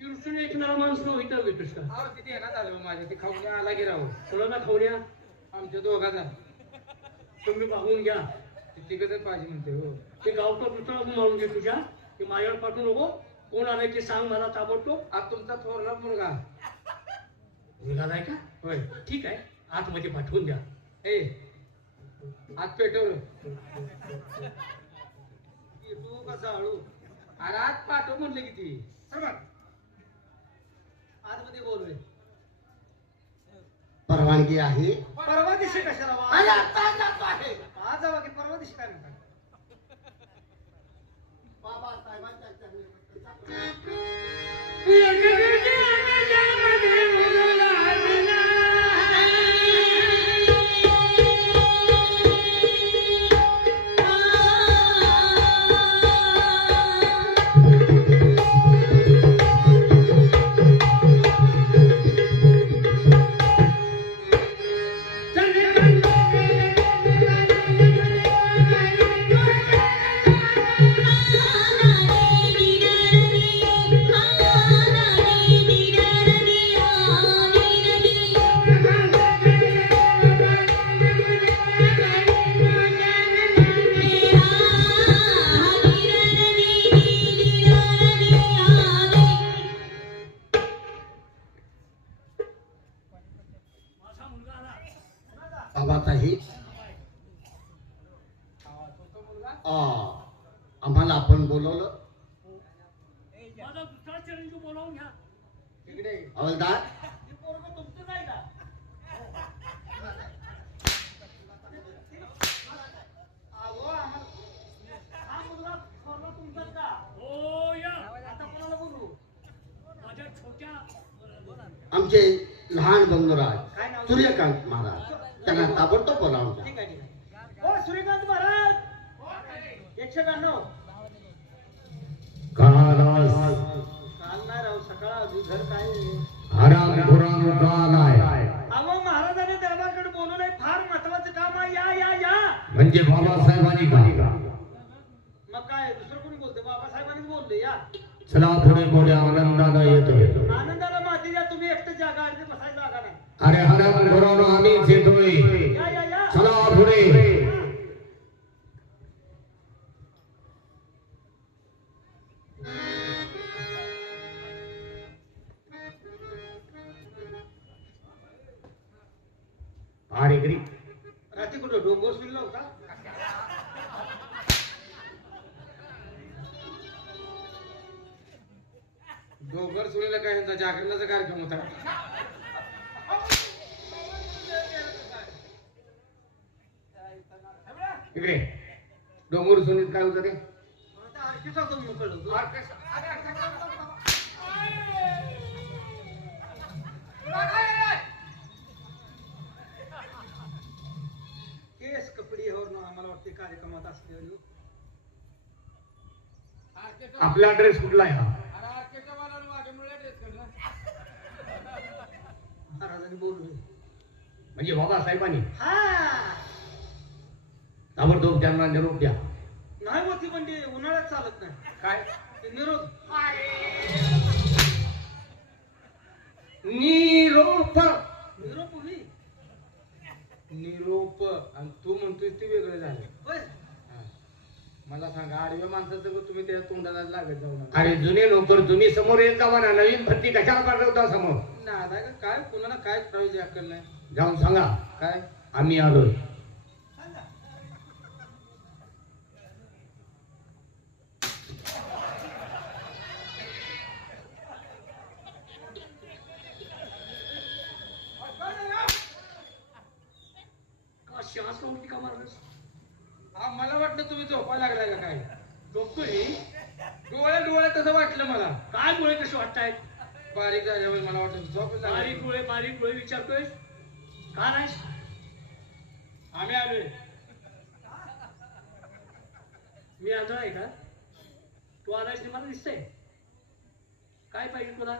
तिरसून ऐकणारा माणूस होईता भेटूस का? अहो तिथे येणार झालं माझ्या ते खाऊन आला की राहू कोणाला खाऊया? आमच्या दोघाचा तुम्ही पाहून घ्या. तिकडच पाहिजे म्हणते हो. ते गावठं दुसरा मारून घे तुझ्या. ते माझ्यावर पाठवू नको. कोण आलाय ते सांग मला ताबडतोब. आज तुमचा थोरला मुलगा निघालाय का? होय. ठीक आहे, आतमध्ये पाठवून द्या. ए आज पेटवलं तू कसा हळू अरे आज पाठव म्हटलं किती आतमध्ये बोलवे. परवानगी आहे. परवा दिवशी कशाला अरे आता जातो आहे. आज जावा की परवा दिवशी काय म्हणतात बाबाताई आम्हाला आपण बोलवलं. माझा दुसरा चिरंजीव बोलावून घ्या. तिकडे हवलदार तुमचं नाही का? हा मुलगा थोरला तुमचाच का? हो या. आता कोणाला बोलू? माझ्या छोट्या आमचे लहान बंधुराज काय नाव? सूर्यकांत महाराज त्यांना ताबडतोब बोलावून ठीक आहे ठीक आहे. ओ सूर्यकांत महाराज 192 काल नाही राहू सकाळ अजून घर काय अहो महाराजांनी दरबारकडे बोलवलंय फार महत्वाचं काम आहे. या या या म्हणजे बाबासाहेबांनी का? मग काय दुसरं कोणी बोलतोय बाबासाहेबांनीच बोलले. या चला पुढे मोठ्या आनंदानं येतोय. आनंदाला माती द्या तुम्ही एकटं जागा आणि बसायला जागा नाही. अरे हरण गुरानो आम्हीच येतोय. या या या चला पुढे. अरे ग्री रात्री कुठं डोंगर सुनला होता. डोंगर सुनीला काय होता जागरणाचा कार्यक्रम होता. इकडे डोंगर सोनीत काय होतं ते? आरतीचा तो मोकळ होतो. केस कपडे ना आम्हाला वाटते कार्यक्रमात असते. आपला ड्रेस कुठला आहे हा? महाराजांनी बोलू म्हणजे बाबासाहेबांनी हा ताबडतोब त्यांना निरोप द्या. नाही होती म्हणजे उन्हाळ्यात चालत नाही. काय ते निरोध निरोप निरोप होई निरोप आणि तू म्हणतोय ते वेगळं झालं. होय हा. मला सांगा आडव्या माणसाचं तुम्ही त्या तोंडाला लागत जाऊ नका. अरे जुने नोकर तुम्ही समोर येत जावा ना. नवीन भरती कशाला पाठवता समोर? नाही का काय कुणाला काय पाहिजे अक्कल नाही. जाऊन सांगा काय आम्ही आलोय. मला वाटलं तुम्ही झोपायला लागलाय का काय. झोपतोय. डोळे तसं वाटलं मला. काय डोळे कसे वाटतायत? बारीक झाल्यावर मला वाटलं झोप बारीक डोळे विचारतोय. का नाही? आम्ही आलोय. मी आंधळा आहे का? तू आलायस मला दिसतंय. काय पाहिजे तुला?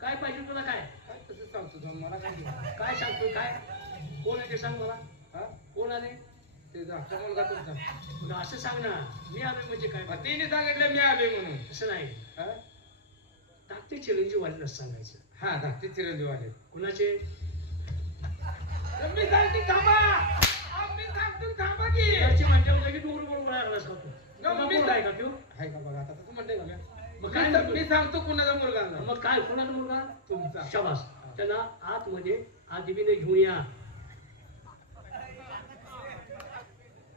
काय पाहिजे तुला? काय काय कसं सांगतो मला काय काय सांगतोय? काय कोण आहे ते सांग मला. हा कोण आले? ते धाकटा मुलगा तुमचा. असं सांग ना. मी आलोय म्हणजे काय? तिने सांगितलं मी आलोय म्हणून. असं नाही. हा? धाकटे चिरंजीव वाले सांगायचं. हा धाकटे चिरंजीव आले. कुणाचे? मी सांगतो थांबा. मी सांगतो थांबा की. घरचे म्हणते लगेच डोंगर बोलून लागलास का तू? आहे का तू? आहे का बघा आता तू म्हणते का? मग काय मी सांगतो कुणाचा मुलगा आणला. मग काय कुणाचा मुलगा? तुमचा. शाबास. त्यांना आतमध्ये आदिबीने घेऊन या.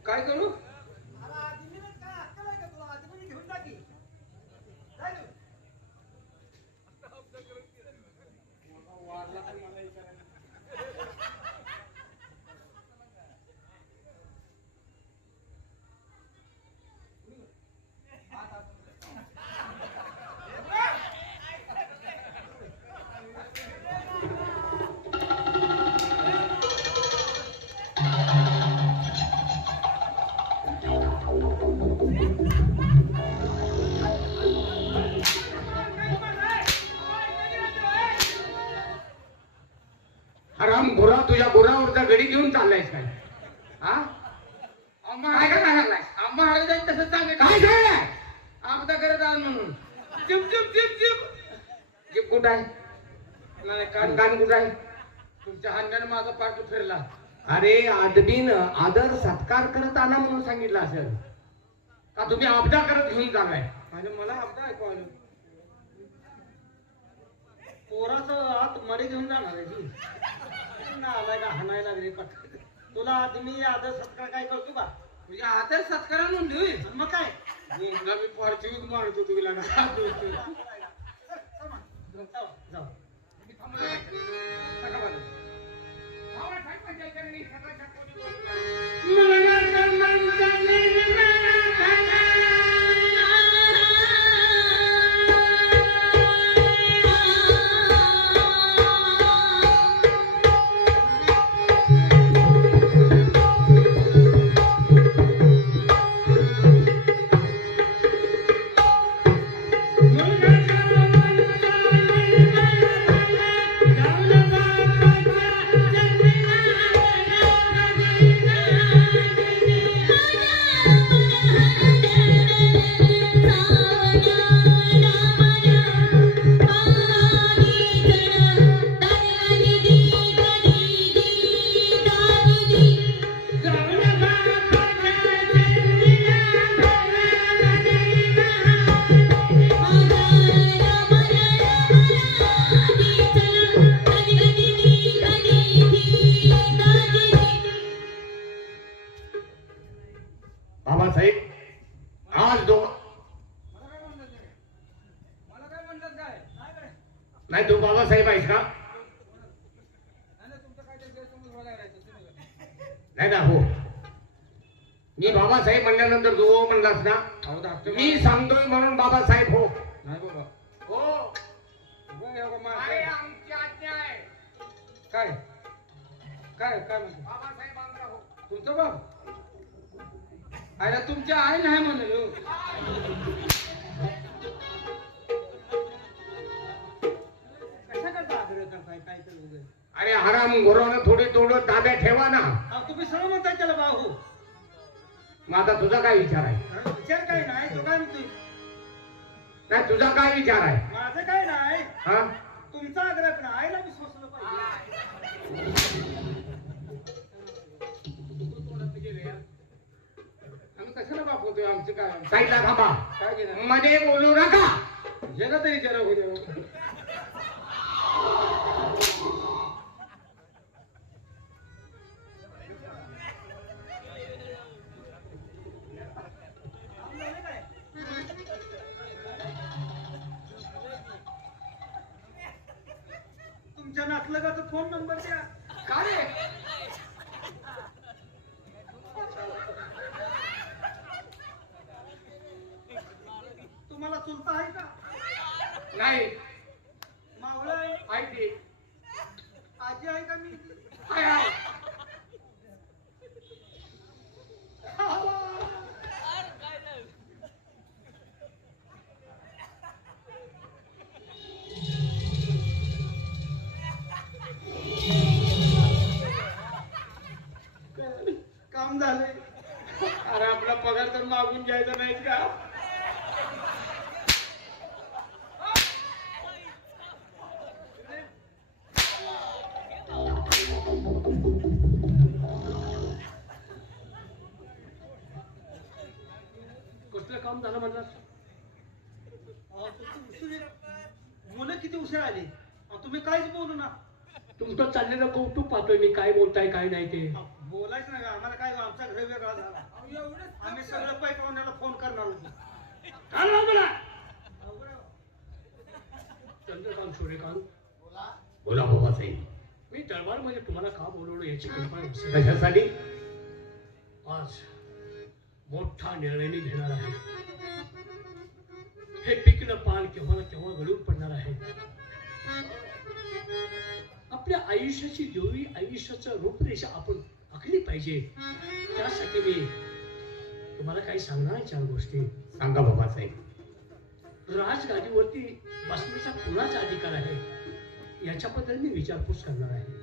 काय करू? हराम घोरा तुझ्या घोरावरचा गडी घेऊन चाललायस काय? हा काय करायला लागलाय? आम्हा हळद तसं सांगे काय काय आपदा करत आहात म्हणून. Chip chip chip chip. Jeep कुठं आहे? नाही कान कान कुठं आहे? तुमच्या हांड्याने माझा पाठ फिरला. अरे आदबीन आदर सत्कार करत आणा म्हणून सांगितलं असेल का तुम्ही आपदा करत घेऊन चाललाय? आणि मला आपदा ऐकू आलं. पोराचं आत मडी घेऊन जाणार आहे जी आलाय का हाणायला लागले पटकन. तुला आदमी आदर सत्कार काय करतो का? म्हणजे आता सत्कारा नोंदवी. मग काय मुंगला मी फॉर्च्यून मारतो तुला ना. जाऊ बाबासाहेब आज दो मला काय म्हणतात काय? नाही तू बाबासाहेब आहेस का? तुमचं काय गैरसमज व्हायला लागलाय. नाही ना हो मी बाबासाहेब म्हणल्यानंतर तू हो म्हणलास ना. अहो धाकटे मी सांगतोय म्हणून बाबासाहेब हो. नाही बाबा. हो बघ या बाबा अरे आमची आज्ञा आहे. काय काय काय म्हणतो बाबासाहेबांचा हो. तुमचं बाप? अरे तुमच्या आई नाही म्हणलं. कशा करता आग्रह करताय काय तर वगैरे? अरे हराम घोरानं थोडी थोडं ताब्यात ठेवा ना. तुम्ही सरळ म्हणताय त्याला भाऊ. मग आता तुझा काय विचार आहे? विचार काय नाही तो काय म्हणतोय? नाही तुझा काय विचार आहे? माझं काय नाही हा तुमचा आग्रह पण आईला विश्वासलं पाहिजे. आम्ही कशाला बाप होतोय? आमचं काय साईडला थांबा. काय केलं? मध्ये बोलू नका. जगा तरी विचारा होते. तुमच्या नातलगाचा फोन नंबर द्या. काय रे? तुम्हाला चुलता आहे का? नाही मावळा आहे? आहे ते. आजी आहे का मी? आहे, आहे. काम झालंय. अरे आपला पगार तर मागून घ्यायचा नाही का? म्हणलास? मुलं किती उशीर आली अहो, तुम्ही काहीच बोलू ना. तुमचं चाललेलं कौतुक पाहतोय मी, काय बोलताय काय नाही ते. बोलायचं नाही का आम्हाला? काय आमचा घर वेगळा झाला. आम्ही सगळं पैठवण्याला फोन करणार होतो. कान लाव मला. चंद्रकांत सूर्यकांत, बोला बाबासाहेब. मी दरबारमध्ये तुम्हाला का बोलवलं याची कल्पना नसेल. कशासाठी? आज मोठा निर्णय मी घेणार आहे. हे पिकलं पान केव्हा ना केव्हा गळून पडणार आहे. आपल्या आयुष्याची देवी आयुष्याचं रूपरेषा आपण आखली पाहिजे. त्यासाठी मी तुम्हाला काही सांगणार आहे 4 गोष्टी. सांगा बाबासाहेब. राजगादीवरती बसण्याचा कुणाचा अधिकार आहे याच्याबद्दल मी विचारपूस करणार आहे.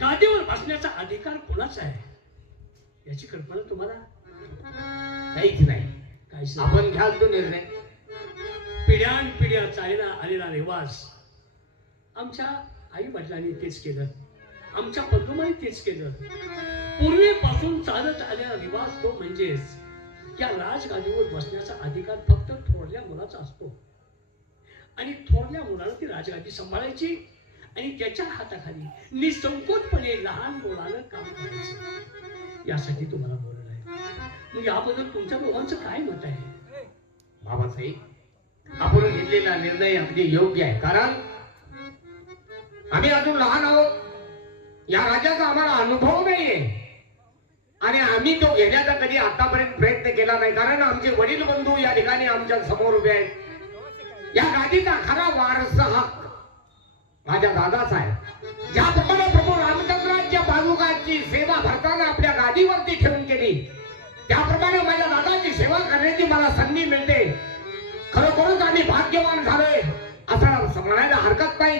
गादीवर बसण्याचा अधिकार कोणाचा आहे याची कल्पना तुम्हाला काहीच नाही. काय आपण घ्याल तो निर्णय. पिढ्यानपिढ्या चालला आलेला रिवाज, आमच्या आई वडिलांनी तेच केलं, आमच्या बंधुमानी तेच केलं. पूर्वीपासून चालत आलेला रिवाज तो म्हणजेच या राजगादीवर बसण्याचा अधिकार फक्त थोरल्या मुलाचा असतो आणि थोरल्या मुलाला ती राजगादी सांभाळायची आणि त्याच्या हाताखाली निसंकोचपणे लहान मुलाला काम करायचं. यासाठी तुम्हाला बोलणं आहे. मग याबद्दल तुमच्या दोघांचं काय मत आहे? बाबासाहेब, आपण घेतलेला निर्णय अगदी योग्य आहे. कारण आम्ही अजून लहान आहोत. या राज्याचा आम्हाला अनुभव नाहीये आणि आम्ही तो घेण्याचा कधी आतापर्यंत प्रयत्न केला नाही. कारण आमचे वडील बंधू या ठिकाणी आमच्या समोर उभे आहेत. या गादीचा खरा वारसा हक्क माझ्या दादाचा आहे. ज्याप्रमाणे प्रभू रामचंद्रांच्या पादुकांची सेवा भरताना आपल्या गादीवरती ठेवून केली, त्याप्रमाणे माझ्या दादाची सेवा करण्याची मला संधी मिळते. खरोखरच आम्ही भाग्यवान झालोय असं म्हणायला हरकत नाही.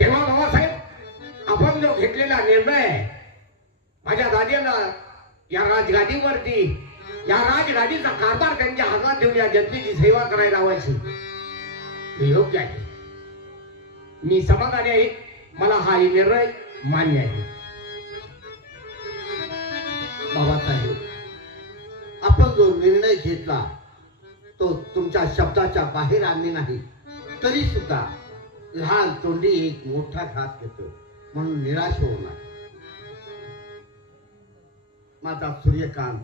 तेव्हा बाबासाहेब, आपण जो घेतलेला निर्णय माझ्या दादाला या राजगादीवरती, या राजगादीचा कारभार त्यांच्या हातात देऊन या जनतेची सेवा करायला हवायची, हे योग्य आहे. मी समाधानी आहे. मला हा निर्णय मान्य आहे. बाबासाहेब, आपण जो निर्णय घेतला तो तुमच्या शब्दाच्या बाहेर आम्ही नाही, तरी सुद्धा लहान तोंडी एक मोठा घात घेतो म्हणून निराश होऊ नये. माझा सूर्यकांत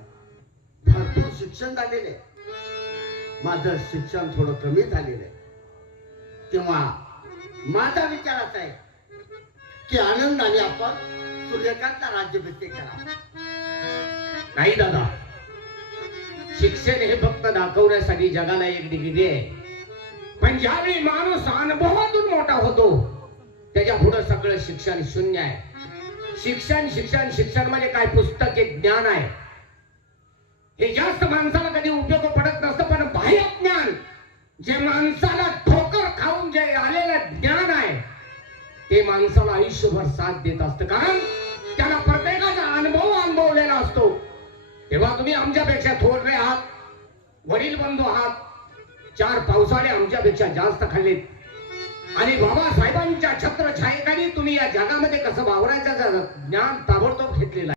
भरपूर शिक्षण झालेले, माझं शिक्षण थोडं कमी झालेलं आहे. तेव्हा माझा विचार असा आहे की आनंदाने आपण सूर्यकांतला राज्याभिषेक करावा. नाही दादा, शिक्षण हे फक्त दाखवण्यासाठी जगाला एक डिग्री आहे. पण ज्यावेळी माणूस अनुभवातून मोठा होतो त्याच्या पुढे सगळं शिक्षण शून्य आहे. शिक्षण शिक्षण शिक्षण म्हणजे काय? पुस्तके ज्ञान आहे. हे जास्त माणसाला कधी उपयोग पडत नसतं. पण बाह्य ज्ञान जे माणसाला ठोकर खाऊन जे आलेलं ज्ञान आहे ते माणसाला आयुष्यभर साथ देत असतं. कारण त्याला प्रत्येकाचा अनुभव अनुभवलेला असतो. तेव्हा तुम्ही आमच्यापेक्षा थोरले आहात, वडील बंधू आहात. 4 पावसाळे आमच्यापेक्षा जास्त खाल्लेत आणि बाबासाहेबांच्या छत्रछायेखाली तुम्ही या जगामध्ये कसं वावरायचं ज्ञान ताबडतोब घेतलेलं आहे.